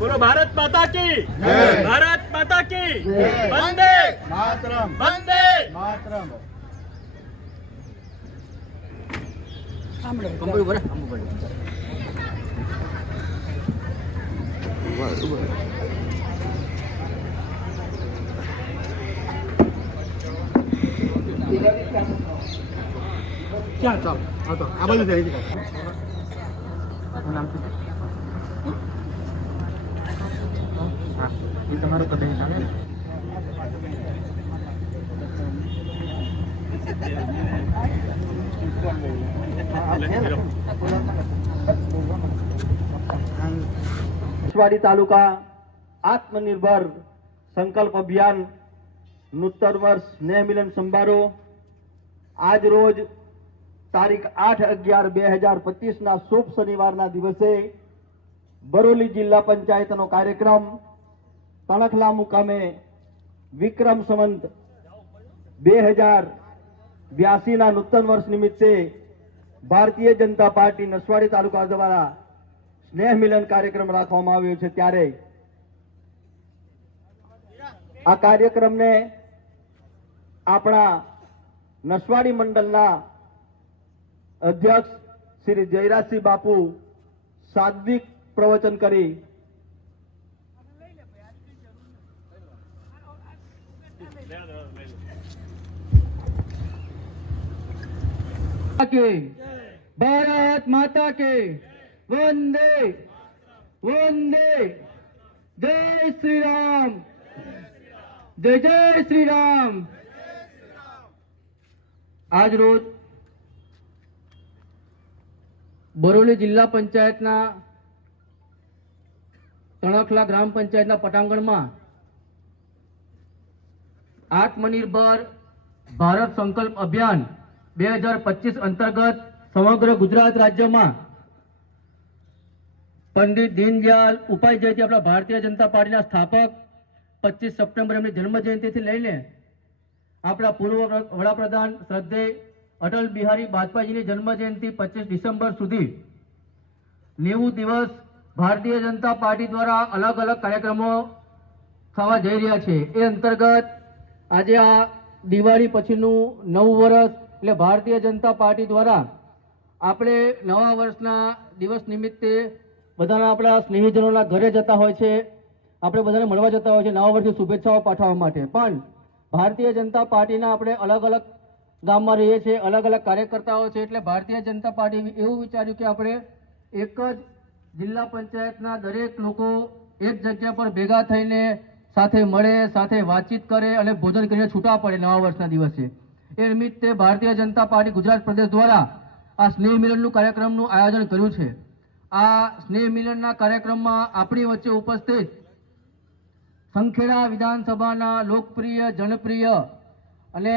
बोलो भारत माता की जय। भारत माता की जय। वंदे मातरम वंदे मातरम क्या ચાલ આ તો આ બધું થઈ ગયું નામ શું હા એ તમારો કદાચ ચાલે ને નસવાડી તાલુકા આત્મનિર્ભર સંકલ્પ અભિયાન નૂતન વર્ષ સ્નેહ મિલન સમારોહ આજ રોજ તારીખ 8/11/2025 ના શુભ શનિવારના દિવસે બરોલી જિલ્લા પંચાયતનો કાર્યક્રમ તણખલા મુકામે વિક્રમ સંવંત 2082 ના નૂતન વર્ષ નિમિત્તે ભારતીય જનતા પાર્ટી નસવાડી તાલુકા દ્વારા સ્નેહ મિલન કાર્યક્રમ રાખવામાં આવ્યો છે। ત્યારે આ કાર્યક્રમને આપણા નસવાડી મંડળના અધ્યક્ષ શ્રી જયરાજસિંહ બાપુ સાત્વિક પ્રવચન કરી भारत माता के वंदे वंदे जय श्री राम जय जय श्री राम। आज रोज बरोली जिल्ला पंचायतना तणखला ग्राम पंचायतना पटांगण में आत्मनिर्भर भारत संकल्प अभियान 2025 अंतर्गत समग्र गुजरात राज्य में पंडित दीनदयाल उपाध्याय अपना भारतीय जनता पार्टी स्थापक 25 सप्टेम्बर एमनी जन्म जयंती थी लईने अपना पूर्व वडाप्रधान श्रद्धेय अटल बिहारी वाजपेयी की जन्म जयंती 25 डिसेम्बर सुधी 90 दिवस भारतीय जनता पार्टी द्वारा अलग अलग कार्यक्रमों थवा जई रह्या छे। ए अंतर्गत आज आ दिवाળી पछीनु नवुं वर्ष એટલે ભારતીય જનતા પાર્ટી દ્વારા આપણે નવા વર્ષના દિવસ નિમિત્તે બધાના આપણા સ્નેહીજનોના ઘરે જતા હોય છે, આપણે બધાને મળવા જતા હોય છે નવા વર્ષની શુભેચ્છાઓ પાઠવવા માટે। પણ ભારતીય જનતા પાર્ટીના આપણે અલગ અલગ ગામમાં રહીએ છીએ, અલગ અલગ કાર્યકર્તાઓ છે, એટલે ભારતીય જનતા પાર્ટી એવું વિચાર્યું કે આપણે એક જ જિલ્લા પંચાયતના દરેક લોકો એક જગ્યા પર ભેગા થઈને સાથે મળે, સાથે વાતચીત કરે અને ભોજન કરીને છૂટા પડે નવા વર્ષના દિવસે। એ નિમિત્તે ભારતીય જનતા પાર્ટી ગુજરાત પ્રદેશ દ્વારા આ સ્નેહ મિલનનું કાર્યક્રમનું આયોજન કર્યું છે। આ સ્નેહ મિલનના કાર્યક્રમમાં આપણી વચ્ચે ઉપસ્થિત સંખેડા વિધાનસભાના લોકપ્રિય जनप्रिय અને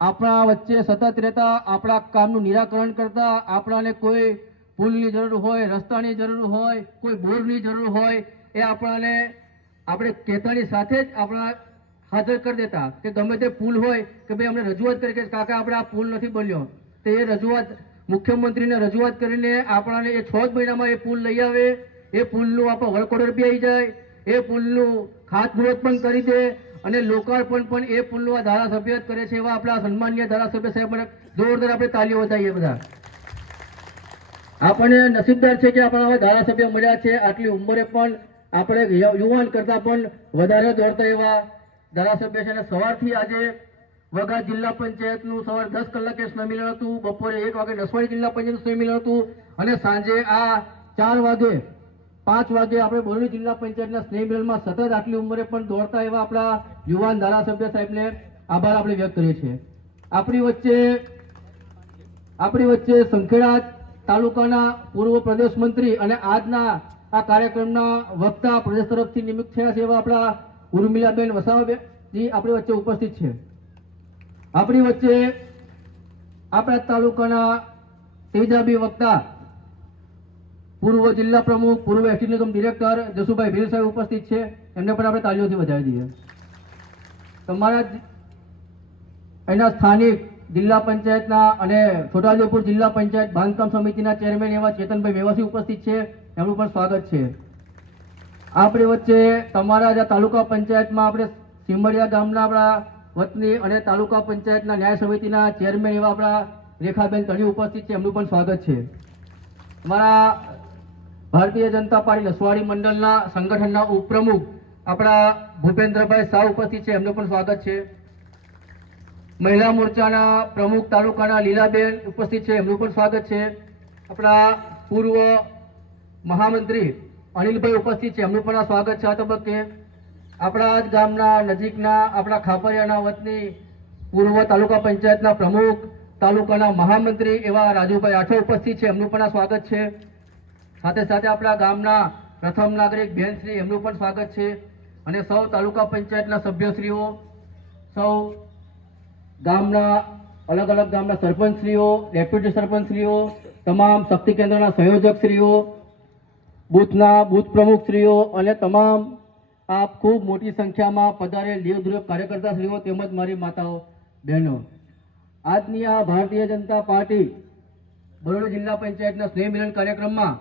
આપણા વચ્ચે સતત રહેતા, આપણા કામનું નિરાકરણ કરતા, આપણાને કોઈ પુલની જરૂર હોય, રસ્તાની જરૂર હોય, કોઈ બોરની જરૂર હોય, એ આપણાને આપણે કહેતાની સાથે જ આપણા हाजर कर देता कि गमे ते पुल होय कि भाई अमने रजूआत करी कि काका आपणे आ पुल नथी बन्यो, तो ये रजूआत मुख्यमंत्री ने रजूआत करीने आपणाने ए 6 महीनामां ए पुल लई आवे, ए पुलनुं आपणो वर्क ऑर्डर बी आई जाय, ए पुलनुं खातमुहूर्त पण करी दे અને લોકાર્પણ પણ એ પુલનું આ ધારાસભ્ય કરે છે। એવા આપણા સન્માનીય ધારાસભ્ય સાહેબને જોરદાર આપણે તાલીઓ બજાવીએ બધા। આપણે નસીબદાર છે કે આપણા આવા ધારાસભ્ય મળ્યા છે। આટલી ઉંમરે પણ આપણે યુવાન કરતા પણ વધારે દોડતા એવા ધારાસભ્ય છે। સવારથી આજે વઘા જિલ્લા પંચાયતનું સવારે 10 કલાકે સ્નેહ મિલન હતું, બપોરે 1 વાગે નસવાડી જિલ્લા પંચાયતનું સ્નેહ મિલન હતું અને સાંજે આ 4 વાગે 5 વાગે આપણે બોરડી જિલ્લા પંચાયતના સ્નેહ મિલનમાં સતત આટલી ઉંમરે પણ દોડતા એવા આપણા યુવાન ધારાસભ્ય સાહેબને આભાર આપણે વ્યક્ત કરીએ છીએ। આપણી વચ્ચે સંખેડા તાલુકાના પૂર્વ પ્રદેશ મંત્રી અને આજના આ કાર્યક્રમના વક્તા પ્રદેશ તરફથી નિયુક્ત થયા છે એવા આપણા ઉર્મિલાબેન વસાવાજી આપણી વચ્ચે ઉપસ્થિત છે। આપણી વચ્ચે આપણા તાલુકાના તેજાબી વક્તા पूर्व जिला प्रमुख, पूर्व एसटी निगम डिरेक्टर जसुभाई भील साहेब उपस्थित है, एमने पण આપણે તાળીઓથી વધાવી દઈએ। તમારા અહીંના સ્થાનિક જિલ્લા પંચાયતના અને છોટાઉદેપુર જિલ્લા પંચાયત બાંધકામ સમિતિના ચેરમેન એવા ચેતનભાઈ મેવાસી ઉપસ્થિત છે, એમનું પણ સ્વાગત છે. આપણી વચ્ચે તમારા જે તાલુકા પંચાયતમાં આપણે સિમડિયા ગામના આપણા વતની અને તાલુકા પંચાયતના ન્યાય સમિતિના ચેરમેન એવા આપણા રેખાબેન તણી ઉપસ્થિત છે, એમનું પણ સ્વાગત છે. અમારા ભારતીય જનતા પાર્ટી નસવાડી મંડળના સંગઠનના ઉપપ્રમુખ આપણા ભૂપેન્દ્રભાઈ શાહ ઉપસ્થિત છે, એમનું પણ સ્વાગત છે. મહિલા મોરચાના પ્રમુખ તાલુકાના લીલાબેન ઉપસ્થિત છે, એમનું પણ સ્વાગત છે. આપણા પૂર્વ મહામંત્રી અનિલભાઈ ઉપસ્થિત છે, એમનું પણ આ સ્વાગત છે. આ તબક્કે આપણા જ ગામના નજીકના આપણા ખાપરિયાના વતની પૂર્વ તાલુકા પંચાયતના પ્રમુખ તાલુકાના મહામંત્રી એવા રાજુભાઈ આઠો ઉપસ્થિત છે, એમનું પણ આ સ્વાગત છે. સાથે સાથે આપણા ગામના પ્રથમ નાગરિક બેનશ્રી, એમનું પણ સ્વાગત છે. અને સૌ તાલુકા પંચાયતના સભ્યશ્રીઓ, સૌ ગામના અલગ અલગ ગામના સરપંચશ્રીઓ, ડેપ્યુટી સરપંચશ્રીઓ, તમામ શક્તિ કેન્દ્રના સંયોજકશ્રીઓ, બૂથ પ્રમુખશ્રીઓ અને તમામ આપ ખૂબ મોટી સંખ્યામાં પધારેલ દેવદ્રોહ કાર્યકર્તાશ્રીઓ તેમજ મારી માતાઓ બહેનો, આજની આ ભારતીય જનતા પાર્ટી બરોડા જિલ્લા પંચાયતના સ્નેહ મિલન કાર્યક્રમમાં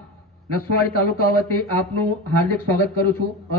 નસવાડી તાલુકા વતી આપનું હાર્દિક સ્વાગત કરું છું.